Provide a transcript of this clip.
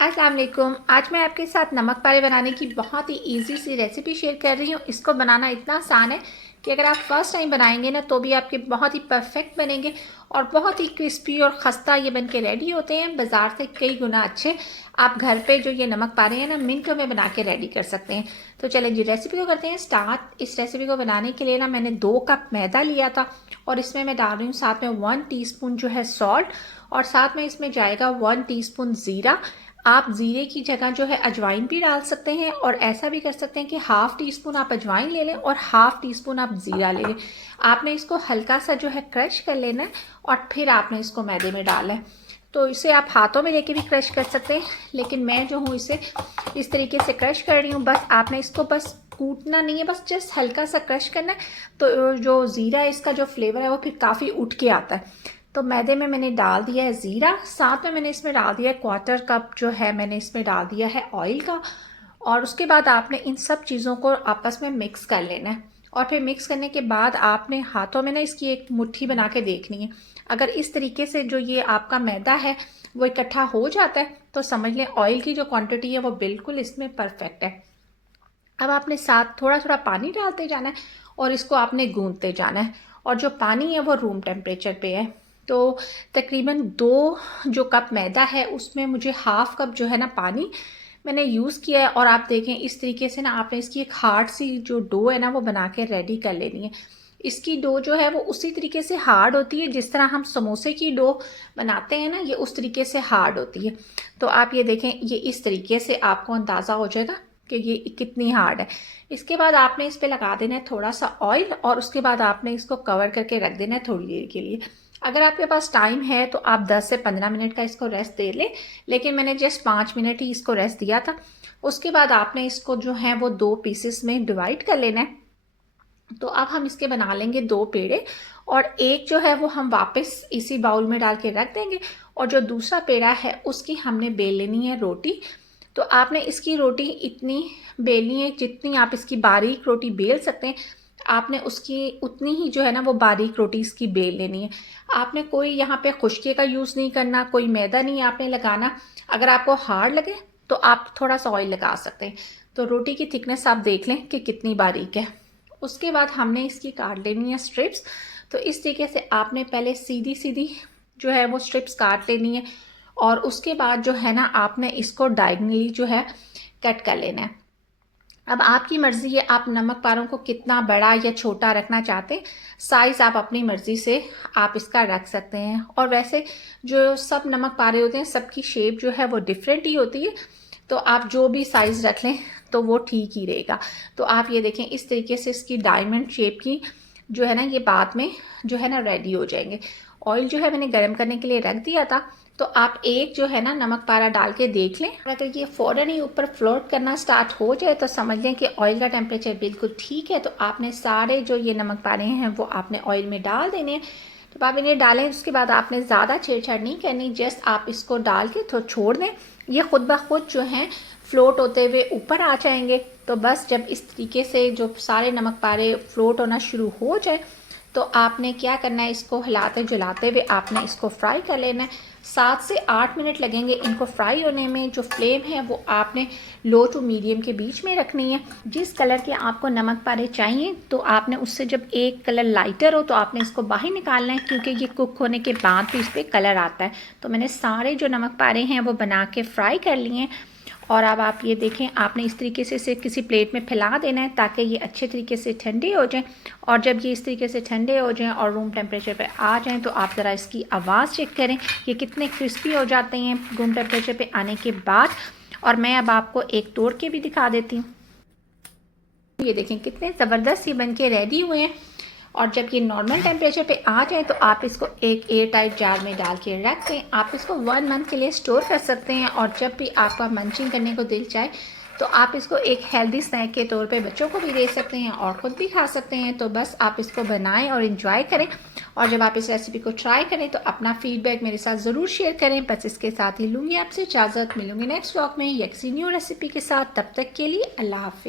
अस्सलाम वालेकुम। आज मैं आपके साथ नमक पारे बनाने की बहुत ही इजी सी रेसिपी शेयर कर रही हूँ। इसको बनाना इतना आसान है कि अगर आप फर्स्ट टाइम बनाएंगे ना तो भी आपके बहुत ही परफेक्ट बनेंगे और बहुत ही क्रिस्पी और खस्ता ये बन के रेडी होते हैं, बाज़ार से कई गुना अच्छे। आप घर पे जो ये नमक पारे हैं ना मिनटों में बना के रेडी कर सकते हैं। तो चलें जी रेसिपी को करते हैं स्टार्ट। इस रेसिपी को बनाने के लिए ना मैंने 2 कप मैदा लिया था और इसमें मैं डाल रही हूँ साथ में 1 टीस्पून जो है सॉल्ट और साथ में इसमें जाएगा 1 टीस्पून ज़ीरा। आप ज़ीरे की जगह जो है अजवाइन भी डाल सकते हैं और ऐसा भी कर सकते हैं कि हाफ़ टी स्पून आप अजवाइन ले लें और हाफ़ टी स्पून आप ज़ीरा ले लें। आपने इसको हल्का सा जो है क्रश कर लेना है और फिर आपने इसको मैदे में डालना है। तो इसे आप हाथों में लेके भी क्रश कर सकते हैं, लेकिन मैं जो हूँ इसे इस तरीके से क्रश कर रही हूँ। बस आपने इसको बस कूटना नहीं है, बस जस्ट हल्का सा क्रश करना है। तो जो ज़ीरा इसका जो फ्लेवर है वो फिर काफ़ी उठ के आता है। तो मैदे में मैंने डाल दिया है ज़ीरा, साथ में मैंने इसमें डाल दिया है 1/4 कप जो है मैंने इसमें डाल दिया है ऑयल का। और उसके बाद आपने इन सब चीज़ों को आपस में मिक्स कर लेना है और फिर मिक्स करने के बाद आपने हाथों में ना इसकी एक मुट्ठी बना के देखनी है। अगर इस तरीके से जो ये आपका मैदा है वो इकट्ठा हो जाता है तो समझ लें ऑयल की जो क्वांटिटी है वो बिल्कुल इसमें परफेक्ट है। अब आपने साथ थोड़ा थोड़ा पानी डालते जाना है और इसको आपने गूंदते जाना है और जो पानी है वो रूम टेम्परेचर पे है। तो तकरीबन 2 जो कप मैदा है उसमें मुझे हाफ़ कप जो है ना पानी मैंने यूज़ किया है। और आप देखें इस तरीके से ना आपने इसकी एक हार्ड सी जो डो है ना वो बना के रेडी कर लेनी है। इसकी डो जो है वो उसी तरीके से हार्ड होती है जिस तरह हम समोसे की डो बनाते हैं ना, ये उस तरीके से हार्ड होती है। तो आप ये देखें ये इस तरीके से आपको अंदाज़ा हो जाएगा कि ये कितनी हार्ड है। इसके बाद आपने इस पे लगा देना है थोड़ा सा ऑयल और उसके बाद आपने इसको कवर करके रख देना है थोड़ी देर के लिए। अगर आपके पास टाइम है तो आप 10 से 15 मिनट का इसको रेस्ट दे लें, लेकिन मैंने जस्ट 5 मिनट ही इसको रेस्ट दिया था। उसके बाद आपने इसको जो है वो 2 पीसेस में डिवाइड कर लेना है। तो अब हम इसके बना लेंगे 2 पेड़े और एक जो है वो हम वापस इसी बाउल में डाल के रख देंगे और जो दूसरा पेड़ा है उसकी हमने बेल लेनी है रोटी। तो आपने इसकी रोटी इतनी बेलनी है जितनी आप इसकी बारीक रोटी बेल सकते हैं, आपने उसकी उतनी ही जो है ना वो बारीक रोटी इसकी बेल लेनी है। आपने कोई यहाँ पे खुशके का यूज़ नहीं करना, कोई मैदा नहीं आपने लगाना। अगर आपको हार्ड लगे तो आप थोड़ा सा ऑयल लगा सकते हैं। तो रोटी की थिकनेस आप देख लें कि कितनी बारीक है। उसके बाद हमने इसकी काट लेनी है स्ट्रिप्स। तो इस तरीके से आपने पहले सीधी सीधी जो है वो स्ट्रिप्स काट लेनी है और उसके बाद जो है ना आपने इसको डायगनली जो है कट कर लेना है। अब आपकी मर्ज़ी है आप नमक पारों को कितना बड़ा या छोटा रखना चाहते हैं, साइज़ आप अपनी मर्ज़ी से आप इसका रख सकते हैं। और वैसे जो सब नमक पारे होते हैं सबकी शेप जो है वो डिफरेंट ही होती है, तो आप जो भी साइज़ रख लें तो वो ठीक ही रहेगा। तो आप ये देखें इस तरीके से इसकी डायमंड शेप की जो है ना ये बाद में जो है ना रेडी हो जाएंगे। ऑयल जो है मैंने गर्म करने के लिए रख दिया था। तो आप एक जो है ना नमक पारा डाल के देख लें, अगर ये फ़ौरन ही ऊपर फ्लोट करना स्टार्ट हो जाए तो समझ लें कि ऑयल का टेम्परेचर बिल्कुल ठीक है। तो आपने सारे जो ये नमक पारे हैं वो आपने ऑयल में डाल देने हैं। तो आप इन्हें डालें उसके बाद आपने ज़्यादा छेड़छाड़ नहीं करनी, जस्ट आप इसको डाल के तो छोड़ दें। ये खुद ब खुद जो हैं फ्लोट होते हुए ऊपर आ जाएंगे। तो बस जब इस तरीके से जो सारे नमक पारे फ्लोट होना शुरू हो जाए तो आपने क्या करना है, इसको हिलाते जुलाते हुए आपने इसको फ्राई कर लेना है। 7 से 8 मिनट लगेंगे इनको फ्राई होने में। जो फ्लेम है वो आपने लो टू मीडियम के बीच में रखनी है। जिस कलर के आपको नमक पारे चाहिए तो आपने उससे जब एक कलर लाइटर हो तो आपने इसको बाहर निकालना है, क्योंकि ये कुक होने के बाद भी इस पर कलर आता है। तो मैंने सारे जो नमक पारे हैं वो बना के फ्राई कर लिए हैं। और अब आप ये देखें आपने इस तरीके से इसे किसी प्लेट में फैला देना है ताकि ये अच्छे तरीके से ठंडे हो जाएं। और जब ये इस तरीके से ठंडे हो जाएं और रूम टेम्परेचर पे आ जाएं तो आप ज़रा इसकी आवाज़ चेक करें, ये कितने क्रिस्पी हो जाते हैं रूम टेम्परेचर पे आने के बाद। और मैं अब आपको एक तोड़ के भी दिखा देती हूँ। ये देखें कितने ज़बरदस्त ये बन के रेडी हुए हैं। और जब ये नॉर्मल टेम्परेचर पे आ जाए तो आप इसको एक एयर टाइट जार में डाल के रख दें। आप इसको 1 मंथ के लिए स्टोर कर सकते हैं और जब भी आपका मंचिंग करने को दिल चाहे तो आप इसको एक हेल्दी स्नैक के तौर पे बच्चों को भी दे सकते हैं और ख़ुद भी खा सकते हैं। तो बस आप इसको बनाएं और इन्जॉय करें। और जब आप इस रेसिपी को ट्राई करें तो अपना फीडबैक मेरे साथ ज़रूर शेयर करें। बस इसके साथ ही लूँगी आपसे इजाज़त, मिलूँगी नेक्स्ट व्लॉग में या किसी न्यू रेसिपी के साथ। तब तक के लिए अल्लाह हाफिज़।